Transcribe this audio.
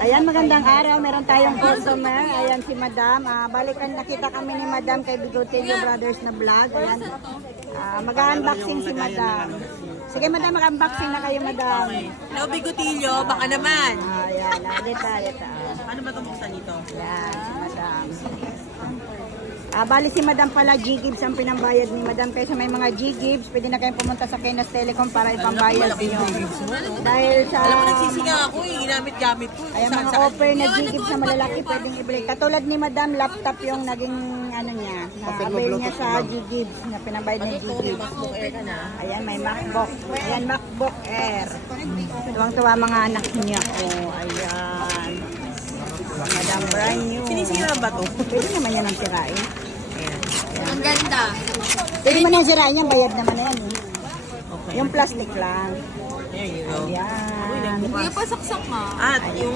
Ayan, magandang araw. Meron tayong customer. Ayan si Madam. Balikan nakita kami ni Madam kay Bigotillo Brothers na vlog. Ayan. Mag-unboxing si Madam. Sige Madam, mag-unboxing na kayo Madam. Hello, Bigotillo, baka naman. Ayan, dito. Ano ba itong buksan nito? Ayan, si Madam. Bali si Madam pala, G-Gibbs ang pinambayad ni Madam. Kaya sa may mga G-Gibbs, pwede na kayong pumunta sa Kenas Telecom para ipambayad niyo. Dahil sa... Alam mo, nagsisinga ako eh. Ginamit-gamit ko. Ayan, mga offer na G-Gibbs na malalaki pwedeng ibalik. Katulad ni Madam, laptop yung naging ano niya, na-avail niya sa G-Gibbs, na pinambayad ng G-Gibbs. MacBook Air ka na. Ayan, may MacBook. Ayan, MacBook Air. Tuwang-tuwa mga anak niya. Oh, ayan. Madam, brand new. Sinisira ba to? Pwede naman yan ang sirain. Ang ganda. Pwede man yan sirain yan, bayad naman na yan. Eh. Okay. Yung plastic lang. There you go. Ayan. Kuya, pasaksak nga. At yung